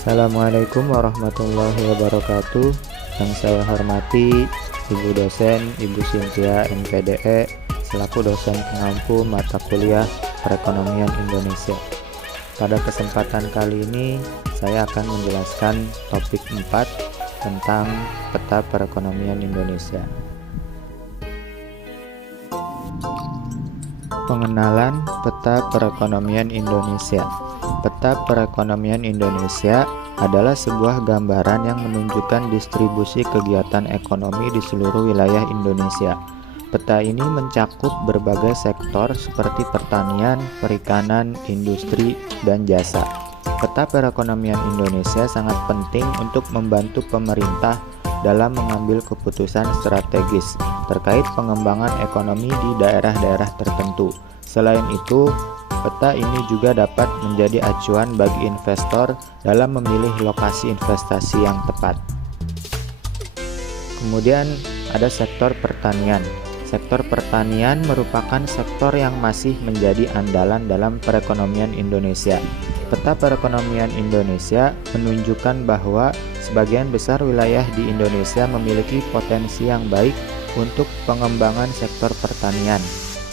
Assalamualaikum warahmatullahi wabarakatuh. Yang saya hormati Ibu dosen Ibu Cynthia MPDE selaku dosen pengampu mata kuliah Perekonomian Indonesia. Pada kesempatan kali ini saya akan menjelaskan topik 4 tentang peta perekonomian Indonesia. Pengenalan peta perekonomian Indonesia. Peta perekonomian Indonesia adalah sebuah gambaran yang menunjukkan distribusi kegiatan ekonomi di seluruh wilayah Indonesia. Peta ini mencakup berbagai sektor seperti pertanian, perikanan, industri, dan jasa. Peta perekonomian Indonesia sangat penting untuk membantu pemerintah dalam mengambil keputusan strategis terkait pengembangan ekonomi di daerah-daerah tertentu. Selain itu, peta ini juga dapat menjadi acuan bagi investor dalam memilih lokasi investasi yang tepat. Kemudian ada sektor pertanian. Sektor pertanian merupakan sektor yang masih menjadi andalan dalam perekonomian Indonesia. Peta perekonomian Indonesia menunjukkan bahwa sebagian besar wilayah di Indonesia memiliki potensi yang baik untuk pengembangan sektor pertanian.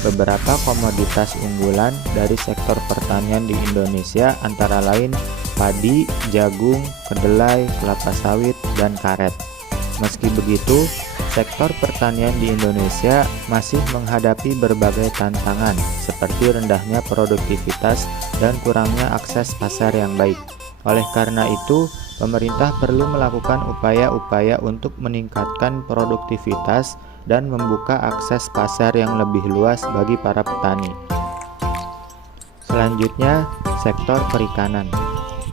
Beberapa komoditas unggulan dari sektor pertanian di Indonesia antara lain padi, jagung, kedelai, kelapa sawit, dan karet. Meski begitu, sektor pertanian di Indonesia masih menghadapi berbagai tantangan seperti rendahnya produktivitas dan kurangnya akses pasar yang baik. Oleh karena itu, pemerintah perlu melakukan upaya-upaya untuk meningkatkan produktivitas dan membuka akses pasar yang lebih luas bagi para petani. Selanjutnya, sektor perikanan.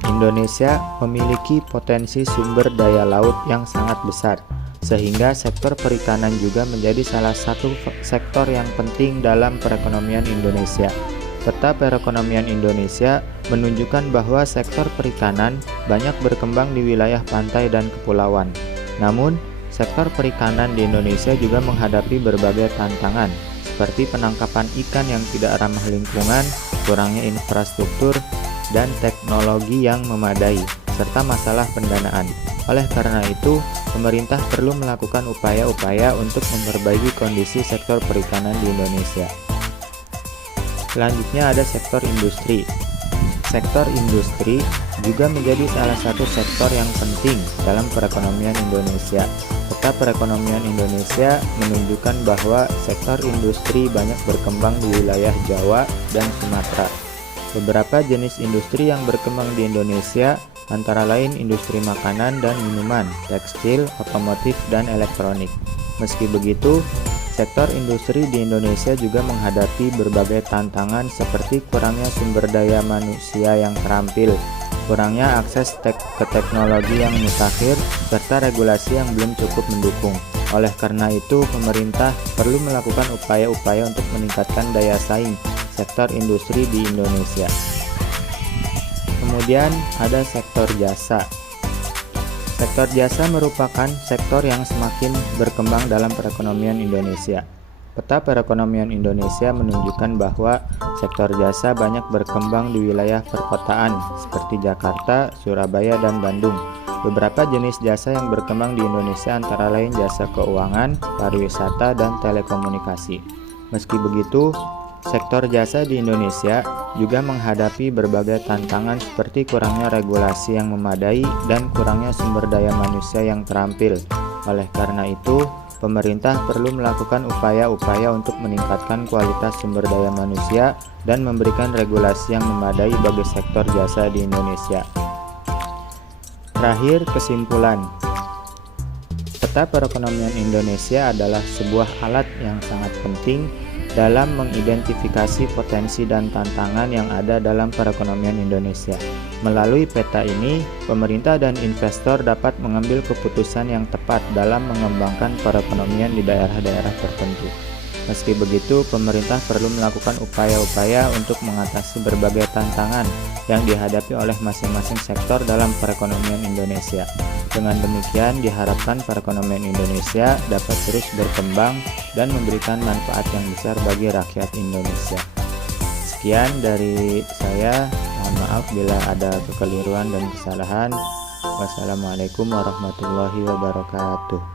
Indonesia memiliki potensi sumber daya laut yang sangat besar, sehingga sektor perikanan juga menjadi salah satu sektor yang penting dalam perekonomian Indonesia. Peta perekonomian Indonesia menunjukkan bahwa sektor perikanan banyak berkembang di wilayah pantai dan kepulauan. Namun, sektor perikanan di Indonesia juga menghadapi berbagai tantangan, seperti penangkapan ikan yang tidak ramah lingkungan, kurangnya infrastruktur, dan teknologi yang memadai, serta masalah pendanaan. Oleh karena itu, pemerintah perlu melakukan upaya-upaya untuk memperbaiki kondisi sektor perikanan di Indonesia. Selanjutnya ada sektor industri. Sektor industri juga menjadi salah satu sektor yang penting dalam perekonomian Indonesia. Peta perekonomian Indonesia menunjukkan bahwa sektor industri banyak berkembang di wilayah Jawa dan Sumatera. Beberapa jenis industri yang berkembang di Indonesia antara lain industri makanan dan minuman, tekstil, otomotif, dan elektronik. Meski begitu, sektor industri di Indonesia juga menghadapi berbagai tantangan seperti kurangnya sumber daya manusia yang terampil, kurangnya akses ke teknologi yang mutakhir, serta regulasi yang belum cukup mendukung. Oleh karena itu, pemerintah perlu melakukan upaya-upaya untuk meningkatkan daya saing sektor industri di Indonesia. Kemudian ada sektor jasa. Sektor jasa merupakan sektor yang semakin berkembang dalam perekonomian Indonesia. Peta perekonomian Indonesia menunjukkan bahwa sektor jasa banyak berkembang di wilayah perkotaan seperti Jakarta, Surabaya, dan Bandung. Beberapa jenis jasa yang berkembang di Indonesia antara lain jasa keuangan, pariwisata, dan telekomunikasi. Meski begitu, sektor jasa di Indonesia juga menghadapi berbagai tantangan seperti kurangnya regulasi yang memadai dan kurangnya sumber daya manusia yang terampil. Oleh karena itu, pemerintah perlu melakukan upaya-upaya untuk meningkatkan kualitas sumber daya manusia dan memberikan regulasi yang memadai bagi sektor jasa di Indonesia. Terakhir, kesimpulan. Peta perekonomian Indonesia adalah sebuah alat yang sangat penting dalam mengidentifikasi potensi dan tantangan yang ada dalam perekonomian Indonesia. Melalui peta ini, pemerintah dan investor dapat mengambil keputusan yang tepat dalam mengembangkan perekonomian di daerah-daerah tertentu. Meski begitu, pemerintah perlu melakukan upaya-upaya untuk mengatasi berbagai tantangan yang dihadapi oleh masing-masing sektor dalam perekonomian Indonesia. Dengan demikian, diharapkan perekonomian Indonesia dapat terus berkembang dan memberikan manfaat yang besar bagi rakyat Indonesia. Sekian dari saya, mohon Mohon maaf bila ada kekeliruan dan kesalahan. Wassalamualaikum warahmatullahi wabarakatuh.